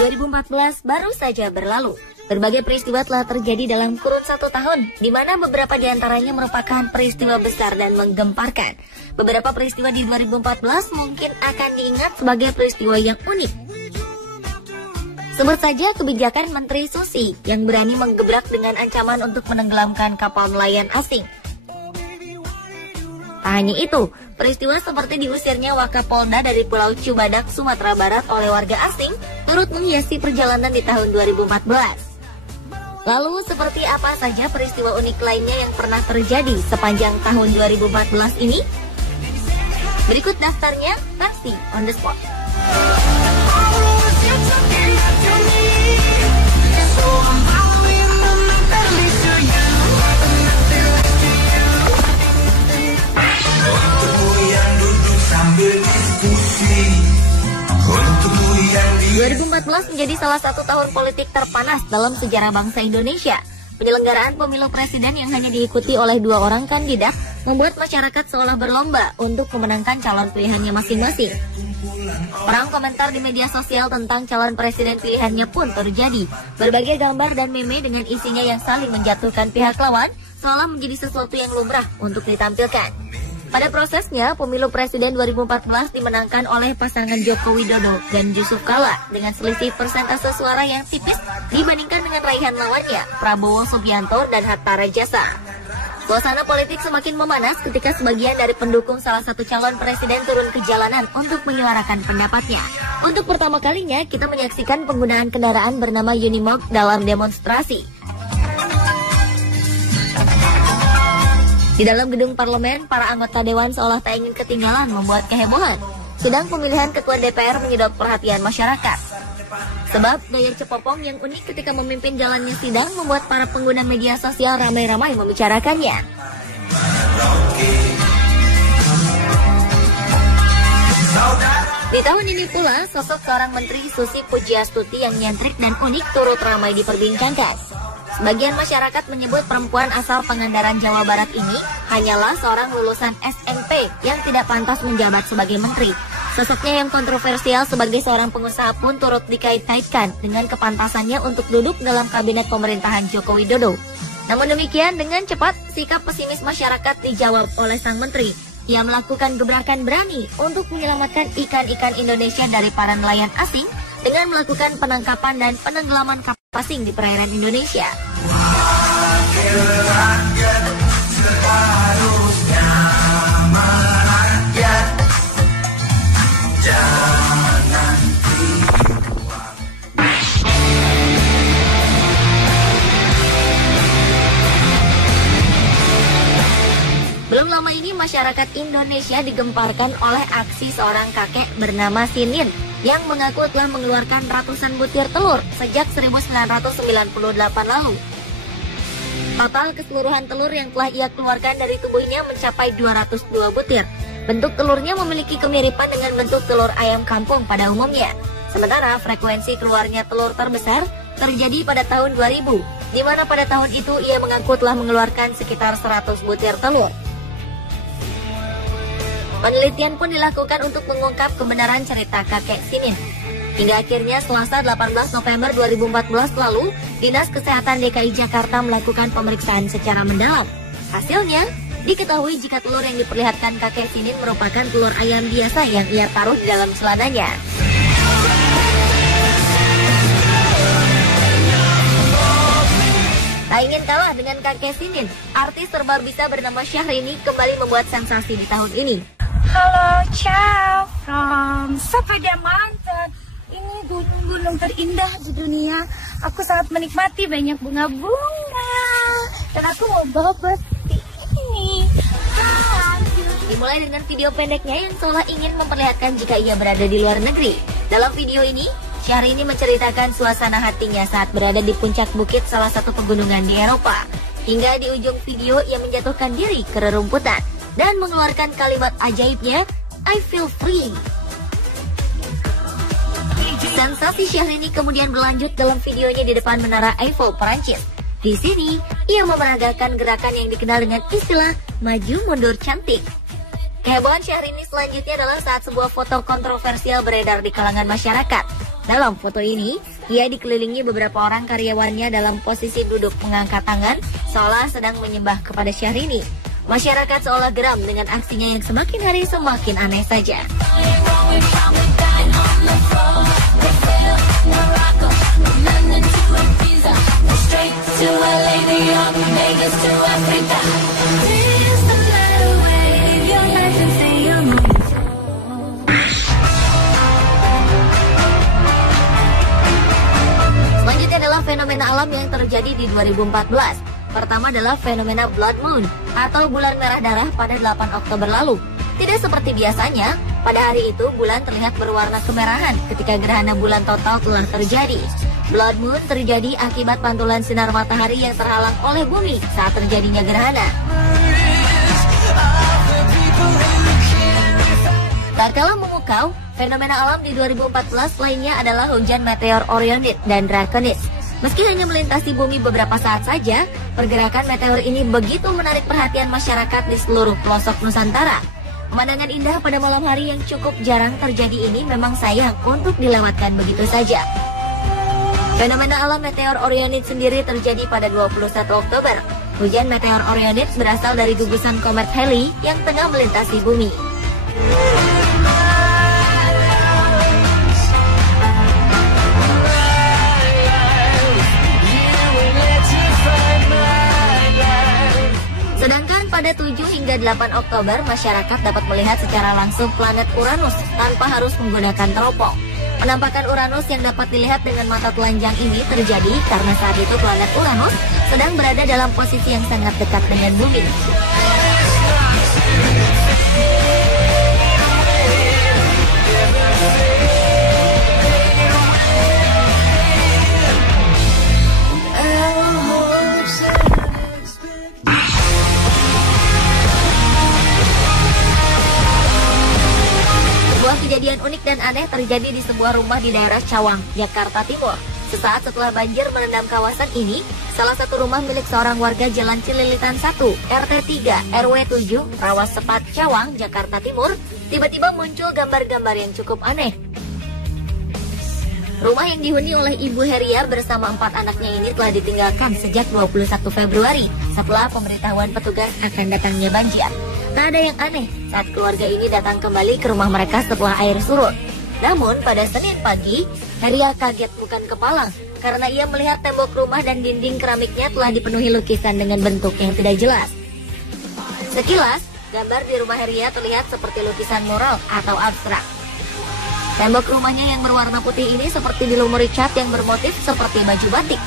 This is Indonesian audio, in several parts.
...2014 baru saja berlalu. Berbagai peristiwa telah terjadi dalam kurun 1 tahun, di mana beberapa di antaranya merupakan peristiwa besar dan menggemparkan. Beberapa peristiwa di 2014 mungkin akan diingat sebagai peristiwa yang unik. Sebut saja kebijakan Menteri Susi yang berani menggebrak dengan ancaman untuk menenggelamkan kapal nelayan asing. Tak hanya itu, peristiwa seperti diusirnya Wakapolda dari Pulau Cibadak, Sumatera Barat oleh warga asing turut menghiasi perjalanan di tahun 2014. Lalu seperti apa saja peristiwa unik lainnya yang pernah terjadi sepanjang tahun 2014 ini? Berikut daftarnya, versi on the spot. 2014 menjadi salah satu tahun politik terpanas dalam sejarah bangsa Indonesia. Penyelenggaraan pemilu presiden yang hanya diikuti oleh 2 orang kandidat membuat masyarakat seolah berlomba untuk memenangkan calon pilihannya masing-masing. Perang komentar di media sosial tentang calon presiden pilihannya pun terjadi. Berbagai gambar dan meme dengan isinya yang saling menjatuhkan pihak lawan seolah menjadi sesuatu yang lumrah untuk ditampilkan. Pada prosesnya, pemilu presiden 2014 dimenangkan oleh pasangan Joko Widodo dan Yusuf Kala dengan selisih persentase suara yang tipis dibandingkan dengan raihan lawannya, Prabowo Subianto dan Hatta Rajasa. Suasana politik semakin memanas ketika sebagian dari pendukung salah satu calon presiden turun ke jalanan untuk menyuarakan pendapatnya. Untuk pertama kalinya, kita menyaksikan penggunaan kendaraan bernama Unimog dalam demonstrasi. Di dalam gedung parlemen, para anggota dewan seolah tak ingin ketinggalan membuat kehebohan. Sidang pemilihan ketua DPR menyedot perhatian masyarakat. Sebab gaya cepopong yang unik ketika memimpin jalannya sidang membuat para pengguna media sosial ramai-ramai membicarakannya. Di tahun ini pula, sosok seorang Menteri Susi Pujiastuti yang nyentrik dan unik turut ramai diperbincangkan. Sebagian masyarakat menyebut perempuan asal Pangandaran, Jawa Barat ini hanyalah seorang lulusan SMP yang tidak pantas menjabat sebagai menteri. Sosoknya yang kontroversial sebagai seorang pengusaha pun turut dikait-kaitkan dengan kepantasannya untuk duduk dalam kabinet pemerintahan Joko Widodo. Namun demikian, dengan cepat sikap pesimis masyarakat dijawab oleh sang menteri. Ia melakukan gebrakan berani untuk menyelamatkan ikan-ikan Indonesia dari para nelayan asing dengan melakukan penangkapan dan penenggelaman kapal asing di perairan Indonesia. Belum lama ini masyarakat Indonesia digemparkan oleh aksi seorang kakek bernama Sinin yang mengaku telah mengeluarkan ratusan butir telur sejak 1998 lalu. Total keseluruhan telur yang telah ia keluarkan dari tubuhnya mencapai 202 butir. Bentuk telurnya memiliki kemiripan dengan bentuk telur ayam kampung pada umumnya. Sementara frekuensi keluarnya telur terbesar terjadi pada tahun 2000, di mana pada tahun itu ia mengaku telah mengeluarkan sekitar 100 butir telur. Penelitian pun dilakukan untuk mengungkap kebenaran cerita kakek Sinin. Hingga akhirnya Selasa 18 November 2014 lalu, Dinas Kesehatan DKI Jakarta melakukan pemeriksaan secara mendalam. Hasilnya, diketahui jika telur yang diperlihatkan kakek Sinin merupakan telur ayam biasa yang ia taruh di dalam celananya. Tak ingin kalah dengan kakek Sinin, artis serba bisa bernama Syahrini kembali membuat sensasi di tahun ini. Halo, ciao from Sepeda Mountain. Ini gunung-gunung terindah di dunia. Aku sangat menikmati banyak bunga-bunga. Dan aku mau bawa seperti ini. Dimulai dengan video pendeknya yang seolah ingin memperlihatkan jika ia berada di luar negeri. Dalam video ini, Syahrini menceritakan suasana hatinya saat berada di puncak bukit salah satu pegunungan di Eropa. Hingga di ujung video ia menjatuhkan diri ke rerumputan dan mengeluarkan kalimat ajaibnya, I feel free. Sensasi Syahrini kemudian berlanjut dalam videonya di depan Menara Eiffel, Perancis. Di sini, ia memeragakan gerakan yang dikenal dengan istilah maju mundur cantik. Kehebohan Syahrini selanjutnya adalah saat sebuah foto kontroversial beredar di kalangan masyarakat. Dalam foto ini, ia dikelilingi beberapa orang karyawannya dalam posisi duduk mengangkat tangan, seolah sedang menyembah kepada Syahrini. Masyarakat seolah geram dengan aksinya yang semakin hari semakin aneh saja. Selanjutnya adalah fenomena alam yang terjadi di 2014. Pertama adalah fenomena Blood Moon atau bulan merah darah pada 8 Oktober lalu. Tidak seperti biasanya, pada hari itu bulan terlihat berwarna kemerahan ketika gerhana bulan total telah terjadi. Blood Moon terjadi akibat pantulan sinar matahari yang terhalang oleh bumi saat terjadinya gerhana. Tak kalah memukau, fenomena alam di 2014 lainnya adalah hujan meteor Orionid dan Draconis. Meski hanya melintasi bumi beberapa saat saja, pergerakan meteor ini begitu menarik perhatian masyarakat di seluruh pelosok Nusantara. Pemandangan indah pada malam hari yang cukup jarang terjadi ini memang sayang untuk dilewatkan begitu saja. Fenomena alam meteor Orionid sendiri terjadi pada 21 Oktober. Hujan meteor Orionid berasal dari gugusan komet Halley yang tengah melintasi bumi. Sedangkan pada 7 hingga 8 Oktober, masyarakat dapat melihat secara langsung planet Uranus tanpa harus menggunakan teropong. Penampakan Uranus yang dapat dilihat dengan mata telanjang ini terjadi karena saat itu planet Uranus sedang berada dalam posisi yang sangat dekat dengan bumi. Kejadian unik dan aneh terjadi di sebuah rumah di daerah Cawang, Jakarta Timur. Sesaat setelah banjir merendam kawasan ini, salah satu rumah milik seorang warga Jalan Cililitan 1, RT 3, RW 7, Rawas Sepat, Cawang, Jakarta Timur, tiba-tiba muncul gambar-gambar yang cukup aneh. Rumah yang dihuni oleh Ibu Heria bersama 4 anaknya ini telah ditinggalkan sejak 21 Februari setelah pemberitahuan petugas akan datangnya banjir. Tak ada yang aneh saat keluarga ini datang kembali ke rumah mereka setelah air surut. Namun pada Senin pagi, Heria kaget bukan kepalang karena ia melihat tembok rumah dan dinding keramiknya telah dipenuhi lukisan dengan bentuk yang tidak jelas. Sekilas, gambar di rumah Heria terlihat seperti lukisan mural atau abstrak. Tembok rumahnya yang berwarna putih ini seperti dilumuri cat yang bermotif seperti baju batik.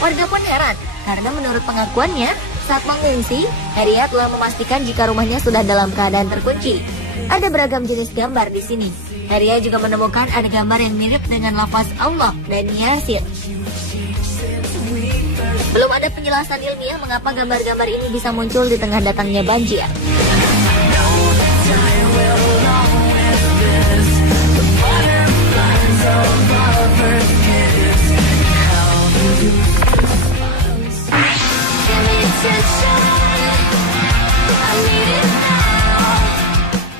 Warga pun heran karena menurut pengakuannya, saat mengungsi, Heria telah memastikan jika rumahnya sudah dalam keadaan terkunci. Ada beragam jenis gambar di sini. Heria juga menemukan ada gambar yang mirip dengan lafaz Allah dan Yasin. Belum ada penjelasan ilmiah mengapa gambar-gambar ini bisa muncul di tengah datangnya banjir.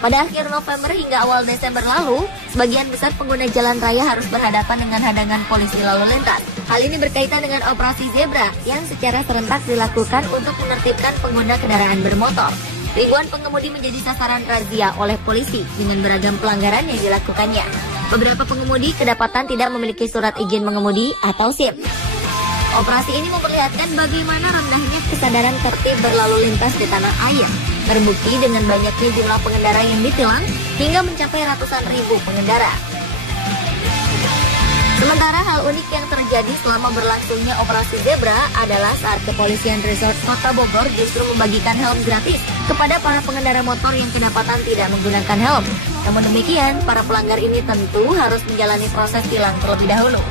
Pada akhir November hingga awal Desember lalu, sebagian besar pengguna jalan raya harus berhadapan dengan hadangan polisi lalu lintas. Hal ini berkaitan dengan operasi Zebra yang secara serentak dilakukan untuk menertibkan pengguna kendaraan bermotor. Ribuan pengemudi menjadi sasaran razia oleh polisi dengan beragam pelanggaran yang dilakukannya. Beberapa pengemudi kedapatan tidak memiliki surat izin mengemudi atau SIM. Operasi ini memperlihatkan bagaimana rendahnya kesadaran tertib berlalu lintas di tanah air. Terbukti dengan banyaknya jumlah pengendara yang ditilang hingga mencapai ratusan ribu pengendara. Sementara hal unik yang terjadi selama berlangsungnya operasi Zebra adalah saat kepolisian resort Kota Bogor justru membagikan helm gratis kepada para pengendara motor yang kedapatan tidak menggunakan helm. Namun demikian, para pelanggar ini tentu harus menjalani proses tilang terlebih dahulu.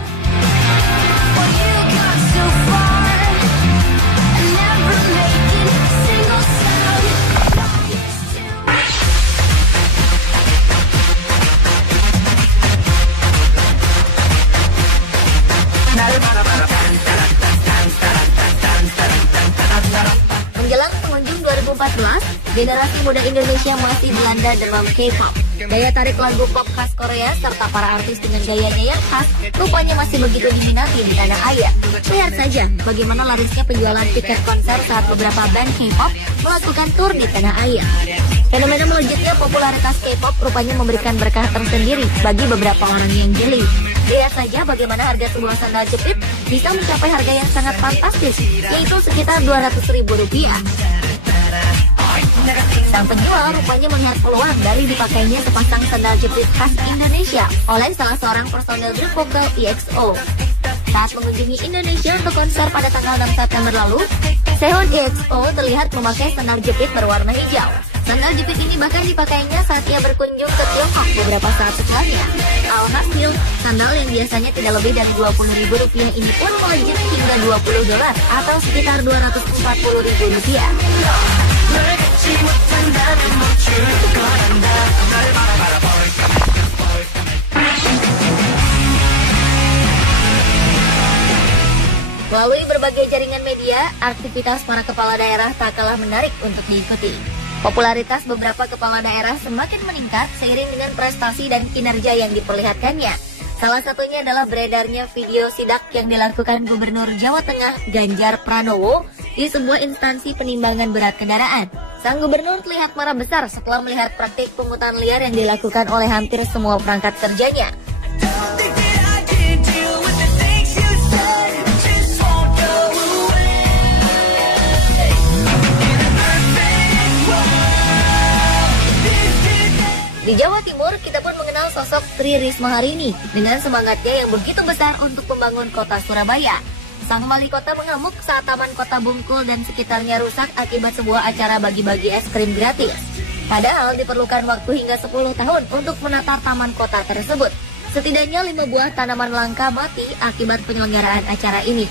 Menjelang pengunjung 2014, generasi muda Indonesia masih dilanda demam K-pop. Daya tarik lagu pop khas Korea serta para artis dengan gayanya yang khas rupanya masih begitu diminati di tanah air. Lihat saja bagaimana larisnya penjualan tiket konser saat beberapa band K-pop melakukan tur di tanah air. Fenomena melejitnya popularitas K-pop rupanya memberikan berkah tersendiri bagi beberapa orang yang jeli. Lihat saja bagaimana harga sebuah sandal jepit bisa mencapai harga yang sangat fantastis, yaitu sekitar Rp200.000. Sang penjual rupanya melihat peluang dari dipakainya sepasang sandal jepit khas Indonesia oleh salah seorang personel grup vokal EXO. Saat mengunjungi Indonesia untuk konser pada tanggal 6 September lalu, Sehun EXO terlihat memakai sandal jepit berwarna hijau. Sandal jepit ini bahkan dipakainya saat ia berkunjung ke Tiongkok beberapa saat setelahnya. Alhasil, sandal yang biasanya tidak lebih dari Rp20.000 ini pun melejit hingga $20 atau sekitar Rp240.000. Melalui berbagai jaringan media, aktivitas para kepala daerah tak kalah menarik untuk diikuti. Popularitas beberapa kepala daerah semakin meningkat seiring dengan prestasi dan kinerja yang diperlihatkannya. Salah satunya adalah beredarnya video sidak yang dilakukan Gubernur Jawa Tengah Ganjar Pranowo di sebuah instansi penimbangan berat kendaraan. Sang gubernur terlihat marah besar setelah melihat praktik pungutan liar yang dilakukan oleh hampir semua perangkat kerjanya. Di Jawa Timur, kita pun mengenal sosok Tri Risma hari ini dengan semangatnya yang begitu besar untuk membangun kota Surabaya. Sang wali kota mengamuk saat Taman Kota Bungkul dan sekitarnya rusak akibat sebuah acara bagi-bagi es krim gratis. Padahal diperlukan waktu hingga 10 tahun untuk menata taman kota tersebut. Setidaknya 5 buah tanaman langka mati akibat penyelenggaraan acara ini.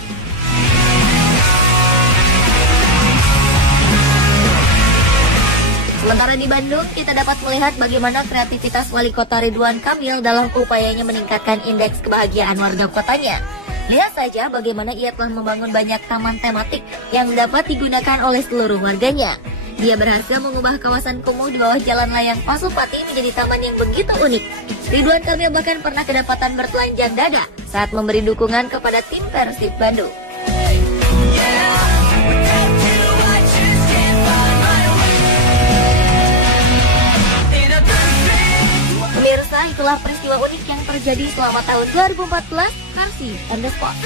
Sementara di Bandung, kita dapat melihat bagaimana kreativitas wali kota Ridwan Kamil dalam upayanya meningkatkan indeks kebahagiaan warga kotanya. Lihat saja bagaimana ia telah membangun banyak taman tematik yang dapat digunakan oleh seluruh warganya. Dia berhasil mengubah kawasan kumuh di bawah Jalan Layang Pasupati menjadi taman yang begitu unik. Ridwan Kamil bahkan pernah kedapatan bertelanjang dada saat memberi dukungan kepada tim Persib Bandung. Pemirsa, itulah peristiwa unik yang terjadi selama tahun 2014 versi On The Spot.